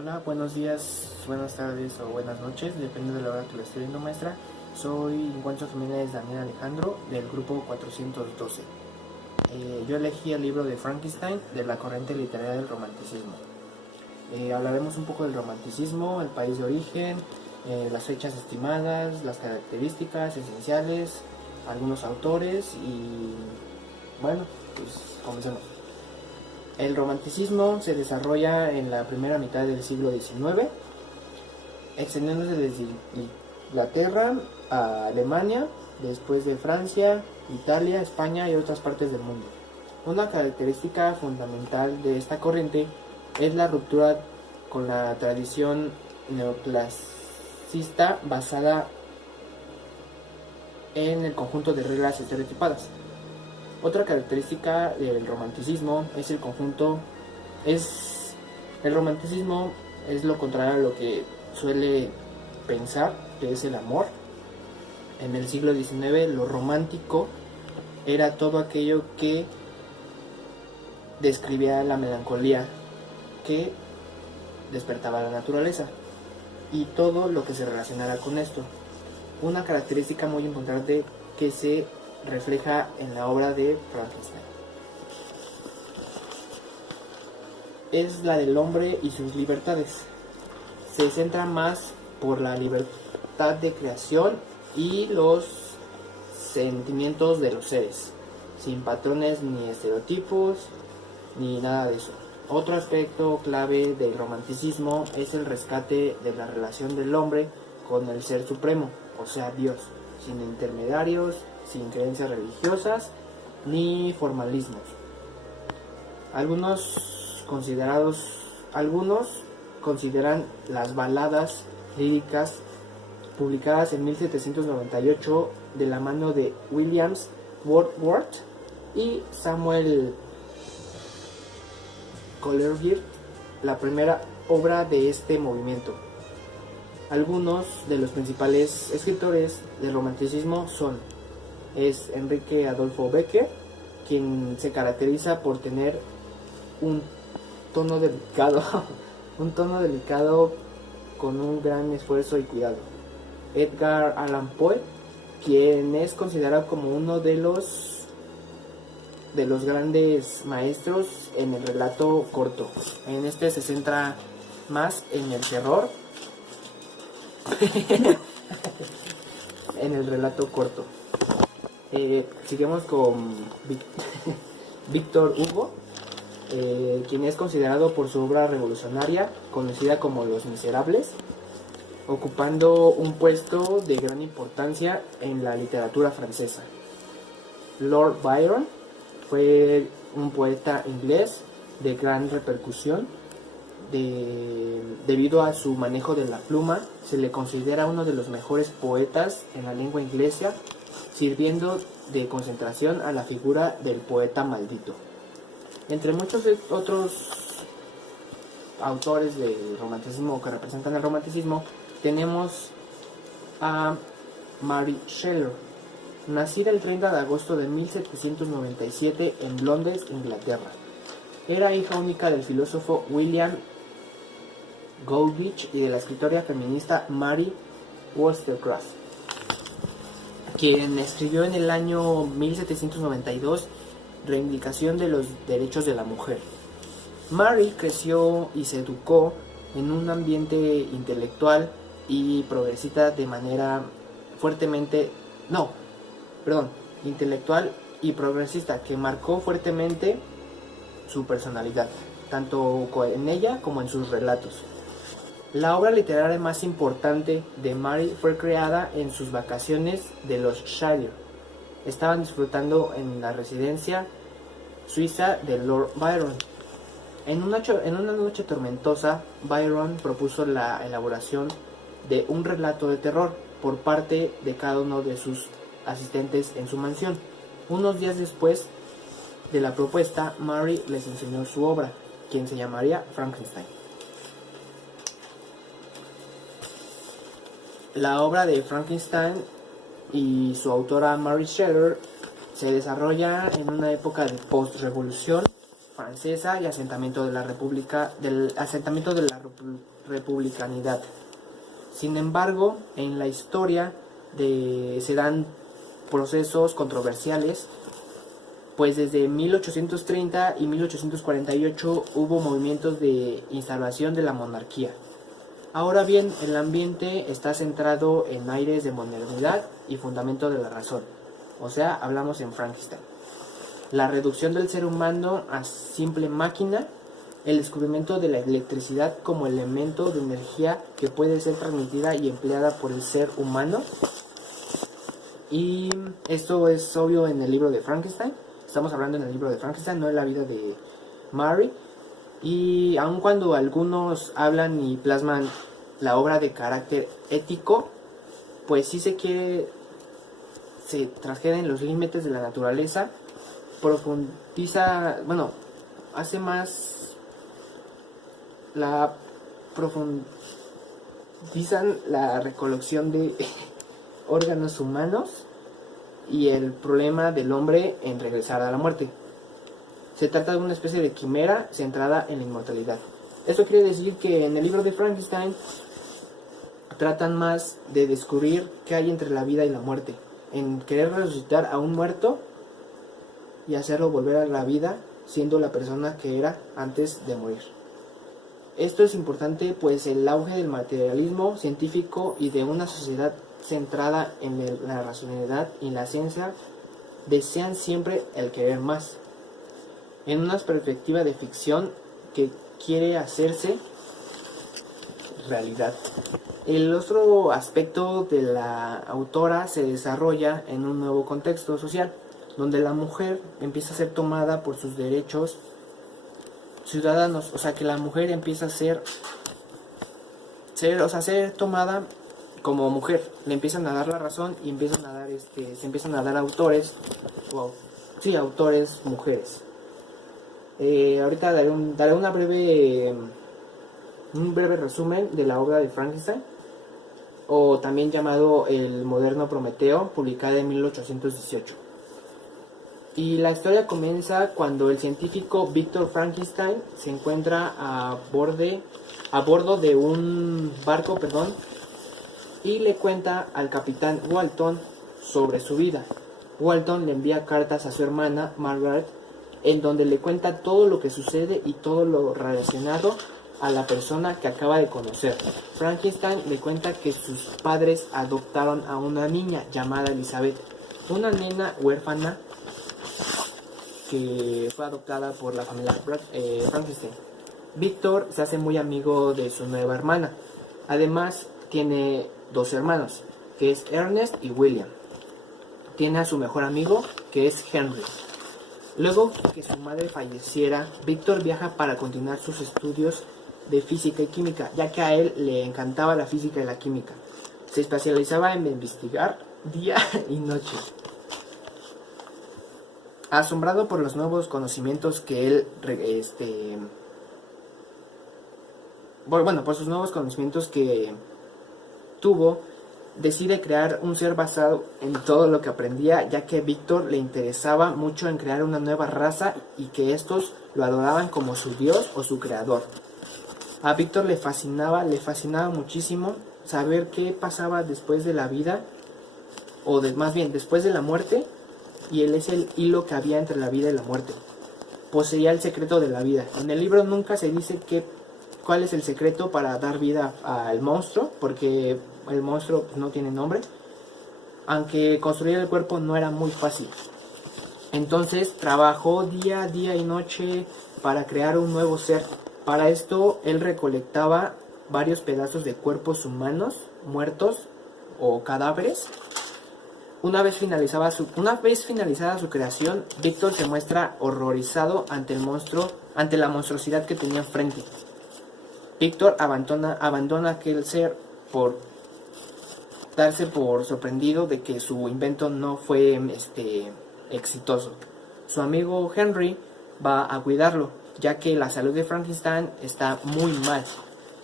Hola, buenos días, buenas tardes o buenas noches, depende de la hora que lo esté viendo, maestra. Soy Juancho Jiménez Daniel Alejandro del grupo 412. Yo elegí el libro de Frankenstein de la corriente literaria del romanticismo. Hablaremos un poco del romanticismo, el país de origen, las fechas estimadas, las características esenciales, algunos autores y bueno, pues comencemos. El romanticismo se desarrolla en la primera mitad del siglo XIX, extendiéndose desde Inglaterra a Alemania, después de Francia, Italia, España y otras partes del mundo. Una característica fundamental de esta corriente es la ruptura con la tradición neoclasicista basada en el conjunto de reglas estereotipadas. Otra característica del romanticismo es el romanticismo es lo contrario a lo que suele pensar que es el amor. En el siglo XIX lo romántico era todo aquello que describía la melancolía que despertaba la naturaleza y todo lo que se relacionara con esto. Una característica muy importante que se refleja en la obra de Frankenstein es la del hombre y sus libertades. Se centra más por la libertad de creación y los sentimientos de los seres, sin patrones ni estereotipos ni nada de eso. Otro aspecto clave del romanticismo es el rescate de la relación del hombre con el ser supremo, o sea, Dios, sin intermediarios, sin creencias religiosas ni formalismos. Algunos consideran las baladas líricas publicadas en 1798 de la mano de William Wordsworth y Samuel Coleridge la primera obra de este movimiento. Algunos de los principales escritores del romanticismo son Enrique Adolfo Becker, quien se caracteriza por tener un tono delicado, un tono delicado con un gran esfuerzo y cuidado. Edgar Allan Poe, quien es considerado como uno de los grandes maestros en el relato corto. En este se centra más en el terror, en el relato corto. Seguimos con Víctor Hugo, quien es considerado por su obra revolucionaria, conocida como Los Miserables, ocupando un puesto de gran importancia en la literatura francesa. Lord Byron fue un poeta inglés de gran repercusión. Debido a su manejo de la pluma, se le considera uno de los mejores poetas en la lengua inglesa, sirviendo de concentración a la figura del poeta maldito. Entre muchos otros autores del romanticismo que representan el romanticismo, tenemos a Mary Shelley, nacida el 30 de agosto de 1797 en Londres, Inglaterra. Era hija única del filósofo William Goldrich y de la escritora feminista Mary Wollstonecraft, quien escribió en el año 1792 Reivindicación de los Derechos de la Mujer. Mary creció y se educó en un ambiente intelectual y progresista intelectual y progresista que marcó fuertemente su personalidad, tanto en ella como en sus relatos. La obra literaria más importante de Mary fue creada en sus vacaciones de los Shire. Estaban disfrutando en la residencia suiza de Lord Byron. En una noche tormentosa, Byron propuso la elaboración de un relato de terror por parte de cada uno de sus asistentes en su mansión. Unos días después de la propuesta, Mary les enseñó su obra, quien se llamaría Frankenstein. La obra de Frankenstein y su autora Mary Shelley se desarrolla en una época de post-revolución francesa y asentamiento de la republicanidad. Sin embargo, en la historia se dan procesos controversiales, pues desde 1830 y 1848 hubo movimientos de instauración de la monarquía. Ahora bien, el ambiente está centrado en aires de modernidad y fundamento de la razón, o sea, hablamos en Frankenstein. La reducción del ser humano a simple máquina, el descubrimiento de la electricidad como elemento de energía que puede ser transmitida y empleada por el ser humano. Y esto es obvio en el libro de Frankenstein. Estamos hablando en el libro de Frankenstein, no en la vida de Mary. Y aun cuando algunos hablan y plasman la obra de carácter ético, pues sí se trasgrede en los límites de la naturaleza, hace más profundizan la recolección de órganos humanos y el problema del hombre en regresar a la muerte. Se trata de una especie de quimera centrada en la inmortalidad. Esto quiere decir que en el libro de Frankenstein tratan más de descubrir qué hay entre la vida y la muerte, en querer resucitar a un muerto y hacerlo volver a la vida siendo la persona que era antes de morir. Esto es importante, pues el auge del materialismo científico y de una sociedad centrada en la racionalidad y la ciencia desean siempre el querer más, en una perspectiva de ficción que quiere hacerse realidad. El otro aspecto de la autora se desarrolla en un nuevo contexto social, donde la mujer empieza a ser tomada por sus derechos ciudadanos, o sea que la mujer empieza a ser tomada como mujer, le empiezan a dar la razón y se empiezan a dar autores, autores mujeres. Ahorita daré un breve resumen de la obra de Frankenstein, o también llamado El moderno Prometeo, publicada en 1818. Y la historia comienza cuando el científico Victor Frankenstein se encuentra a bordo de un barco, y le cuenta al capitán Walton sobre su vida. Walton le envía cartas a su hermana Margaret, en donde le cuenta todo lo que sucede y todo lo relacionado a la persona que acaba de conocer. Frankenstein le cuenta que sus padres adoptaron a una niña llamada Elizabeth, una nena huérfana que fue adoptada por la familia Frankenstein. Víctor se hace muy amigo de su nueva hermana. Además, tiene dos hermanos, que es Ernest y William. Tiene a su mejor amigo, que es Henry. Luego que su madre falleciera, Víctor viaja para continuar sus estudios de física y química, ya que a él le encantaba la física y la química. Se especializaba en investigar día y noche. Asombrado por los nuevos conocimientos que él por sus nuevos conocimientos que tuvo, decide crear un ser basado en todo lo que aprendía, ya que a Víctor le interesaba mucho en crear una nueva raza y que estos lo adoraban como su dios o su creador. A Víctor le fascinaba muchísimo saber qué pasaba después de la vida, más bien después de la muerte, y él es el hilo que había entre la vida y la muerte. Poseía el secreto de la vida. En el libro nunca se dice cuál es el secreto para dar vida al monstruo, porque el monstruo no tiene nombre, aunque construir el cuerpo no era muy fácil. Entonces trabajó día y noche para crear un nuevo ser. Para esto él recolectaba varios pedazos de cuerpos humanos muertos o cadáveres. Una vez finalizada su creación, Víctor se muestra horrorizado ante la monstruosidad que tenía enfrente. Víctor abandona aquel ser por darse por sorprendido de que su invento no fue exitoso. Su amigo Henry va a cuidarlo, ya que la salud de Frankenstein está muy mal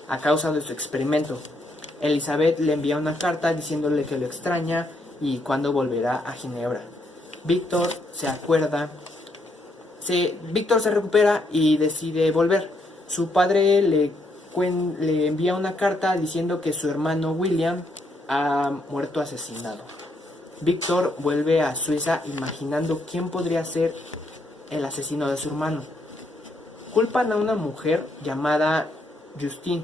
a causa de su experimento. Elizabeth le envía una carta diciéndole que lo extraña y cuándo volverá a Ginebra. Víctor se acuerda Víctor se recupera y decide volver. Su padre le envía una carta diciendo que su hermano William ha muerto asesinado. Víctor vuelve a Suiza imaginando quién podría ser el asesino de su hermano. Culpan a una mujer llamada Justine,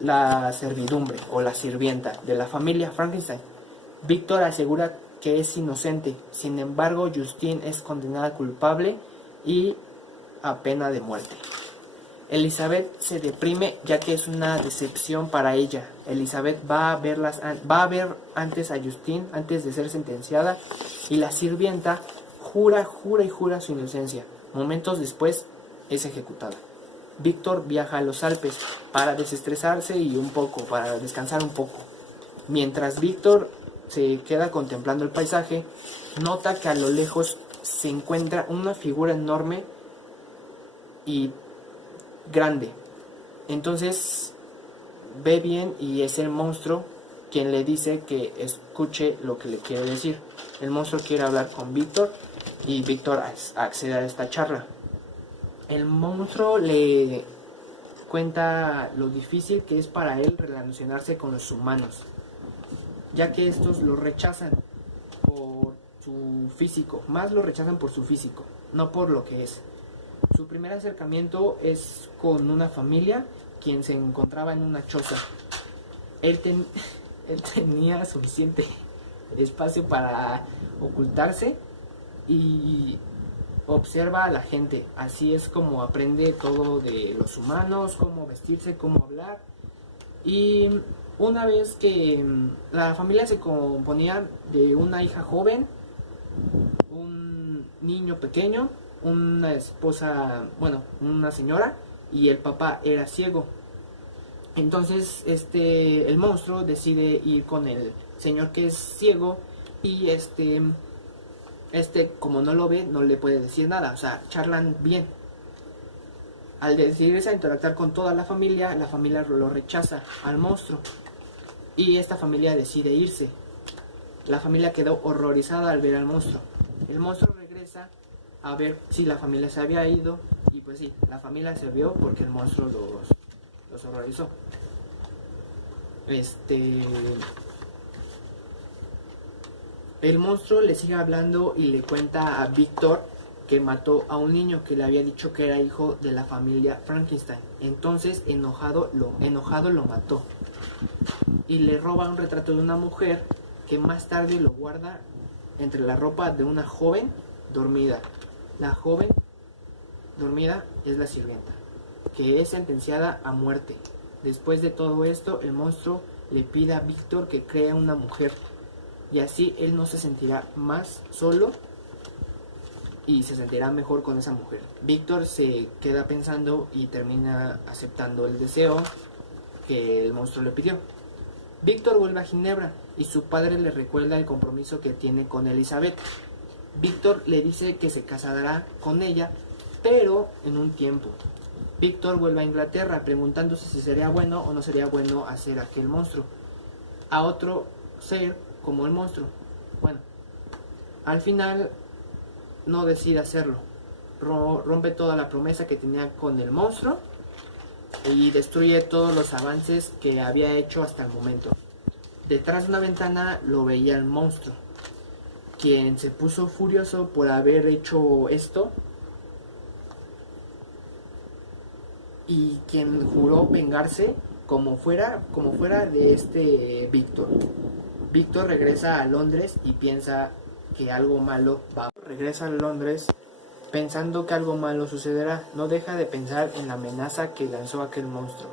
la servidumbre o la sirvienta de la familia Frankenstein. Víctor asegura que es inocente, sin embargo Justine es condenada culpable y a pena de muerte. Elizabeth se deprime ya que es una decepción para ella. Elizabeth va a ver antes a Justine antes de ser sentenciada y la sirvienta jura su inocencia. Momentos después es ejecutada. Víctor viaja a los Alpes para desestresarse para descansar un poco. Mientras Víctor se queda contemplando el paisaje, nota que a lo lejos se encuentra una figura enorme y grande. Entonces ve bien y es el monstruo quien le dice que escuche lo que le quiere decir. El monstruo quiere hablar con Víctor y Víctor accede a esta charla. El monstruo le cuenta lo difícil que es para él relacionarse con los humanos, ya que estos lo rechazan por su físico, más lo rechazan por su físico, no por lo que es. Su primer acercamiento es con una familia quien se encontraba en una choza. Él tenía suficiente espacio para ocultarse y observa a la gente. Así es como aprende todo de los humanos, cómo vestirse, cómo hablar. Y una vez que la familia se componía de una hija joven, un niño pequeño, una esposa, una señora, y el papá era ciego. Entonces el monstruo decide ir con el señor que es ciego y como no lo ve, no le puede decir nada, o sea, charlan bien. Al decidirse a interactuar con toda la familia lo rechaza al monstruo y esta familia decide irse. La familia quedó horrorizada al ver al monstruo. El monstruo regresa a ver si la familia se había ido y pues sí, la familia se vio porque el monstruo los horrorizó. El monstruo le sigue hablando y le cuenta a Víctor que mató a un niño que le había dicho que era hijo de la familia Frankenstein. Entonces, enojado lo mató. Y le roba un retrato de una mujer que más tarde lo guarda entre la ropa de una joven dormida. La joven dormida es la sirvienta, que es sentenciada a muerte. Después de todo esto, el monstruo le pide a Víctor que crea una mujer. Y así él no se sentirá más solo y se sentirá mejor con esa mujer. Víctor se queda pensando y termina aceptando el deseo que el monstruo le pidió. Víctor vuelve a Ginebra y su padre le recuerda el compromiso que tiene con Elizabeth. Víctor le dice que se casará con ella, pero en un tiempo. Víctor vuelve a Inglaterra preguntándose si sería bueno o no sería bueno hacer aquel monstruo a otro ser como el monstruo. Bueno, al final no decide hacerlo. Rompe toda la promesa que tenía con el monstruo y destruye todos los avances que había hecho hasta el momento. Detrás de una ventana lo veía el monstruo, quien se puso furioso por haber hecho esto y quien juró vengarse como fuera de Víctor. Víctor regresa a Londres y piensa que algo malo va. Regresa a Londres pensando que algo malo sucederá. No deja de pensar en la amenaza que lanzó aquel monstruo.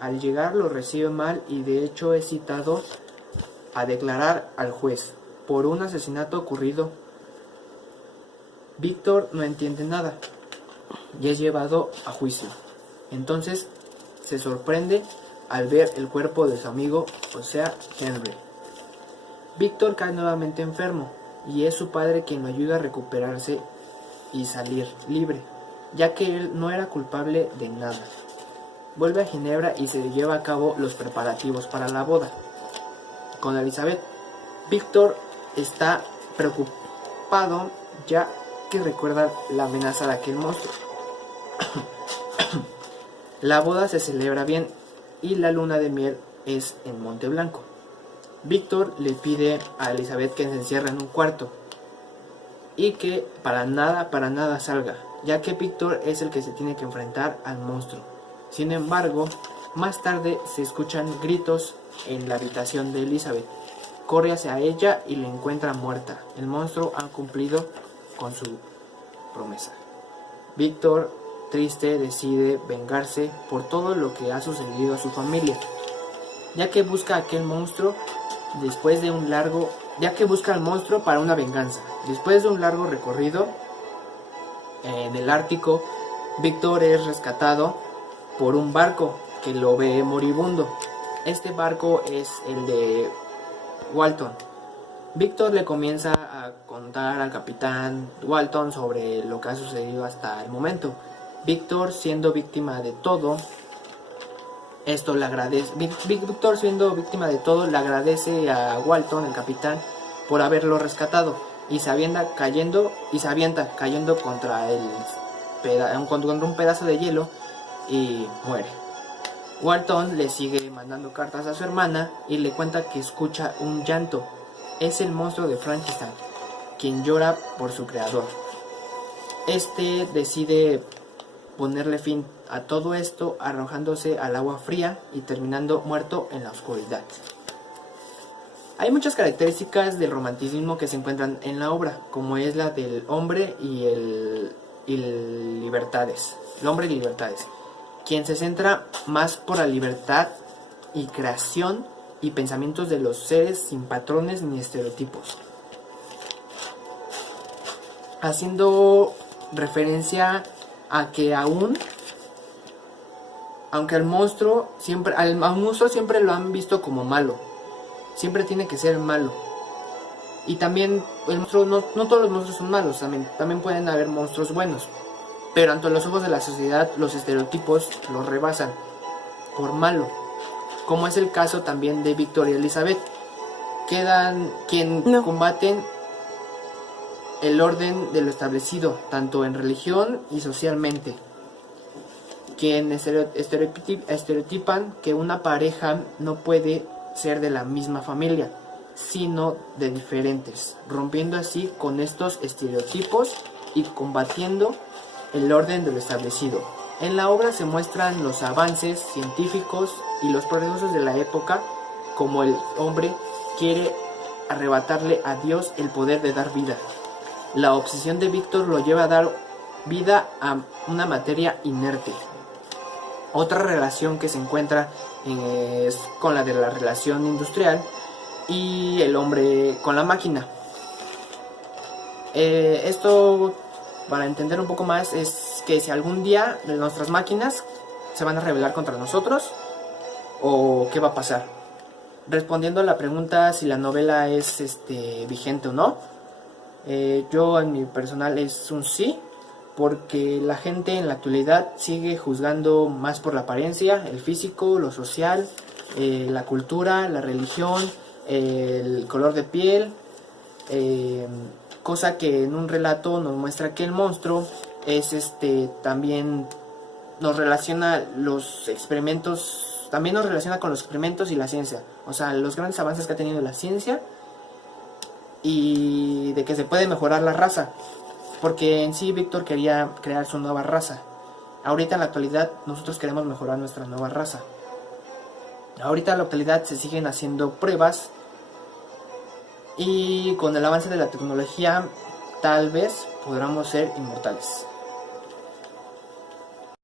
Al llegar lo recibe mal y de hecho es citado a declarar al juez por un asesinato ocurrido. Víctor no entiende nada y es llevado a juicio. Entonces se sorprende al ver el cuerpo de su amigo, o sea, Henry. Víctor cae nuevamente enfermo y es su padre quien lo ayuda a recuperarse y salir libre, ya que él no era culpable de nada. Vuelve a Ginebra y se lleva a cabo los preparativos para la boda con Elizabeth. Víctor está preocupado ya que recuerdan la amenaza de aquel monstruo. La boda se celebra bien y la luna de miel es en Monte Blanco. Víctor le pide a Elizabeth que se encierre en un cuarto y que para nada salga, ya que Víctor es el que se tiene que enfrentar al monstruo. Sin embargo, más tarde se escuchan gritos en la habitación de Elizabeth. Corre hacia ella y la encuentra muerta. El monstruo ha cumplido con su promesa. Víctor, triste, decide vengarse por todo lo que ha sucedido a su familia, ya que busca a aquel monstruo al monstruo para una venganza. Después de un largo recorrido en el Ártico, Víctor es rescatado por un barco que lo ve moribundo. Este barco es el de Walton. Víctor le comienza a contar al capitán Walton sobre lo que ha sucedido hasta el momento. Víctor, siendo víctima de todo, le agradece a Walton, el capitán, por haberlo rescatado, y se avienta cayendo contra un pedazo de hielo y muere. Walton le sigue mandando cartas a su hermana y le cuenta que escucha un llanto. Es el monstruo de Frankenstein, quien llora por su creador. Este decide ponerle fin a todo esto arrojándose al agua fría y terminando muerto en la oscuridad. Hay muchas características del romanticismo que se encuentran en la obra, como es la del hombre y Libertades. El hombre y Libertades, quien se centra más por la libertad y creación y pensamientos de los seres sin patrones ni estereotipos, haciendo referencia a que aunque al monstruo siempre lo han visto como malo, siempre tiene que ser malo. Y también el monstruo, no todos los monstruos son malos, también pueden haber monstruos buenos, pero ante los ojos de la sociedad los estereotipos los rebasan por malo, como es el caso también de Víctor y Elizabeth, combaten el orden de lo establecido, tanto en religión y socialmente, quien estereotipan que una pareja no puede ser de la misma familia, sino de diferentes, rompiendo así con estos estereotipos y combatiendo el orden de lo establecido. En la obra se muestran los avances científicos y los progresos de la época, como el hombre quiere arrebatarle a Dios el poder de dar vida. La obsesión de Víctor lo lleva a dar vida a una materia inerte. Otra relación que se encuentra es con la de la relación industrial y el hombre con la máquina. Esto, para entender un poco más, es que si algún día nuestras máquinas se van a rebelar contra nosotros, o qué va a pasar. Respondiendo a la pregunta si la novela es vigente o no, yo en mi personal es un sí, porque la gente en la actualidad sigue juzgando más por la apariencia, el físico, lo social, la cultura, la religión, el color de piel, cosa que en un relato nos muestra que el monstruo es también nos relaciona los experimentos, también nos relaciona con los experimentos y la ciencia, o sea, los grandes avances que ha tenido la ciencia y de que se puede mejorar la raza, porque en sí Víctor quería crear su nueva raza. Ahorita en la actualidad nosotros queremos mejorar nuestra nueva raza. Ahorita en la actualidad se siguen haciendo pruebas y con el avance de la tecnología tal vez podamos ser inmortales.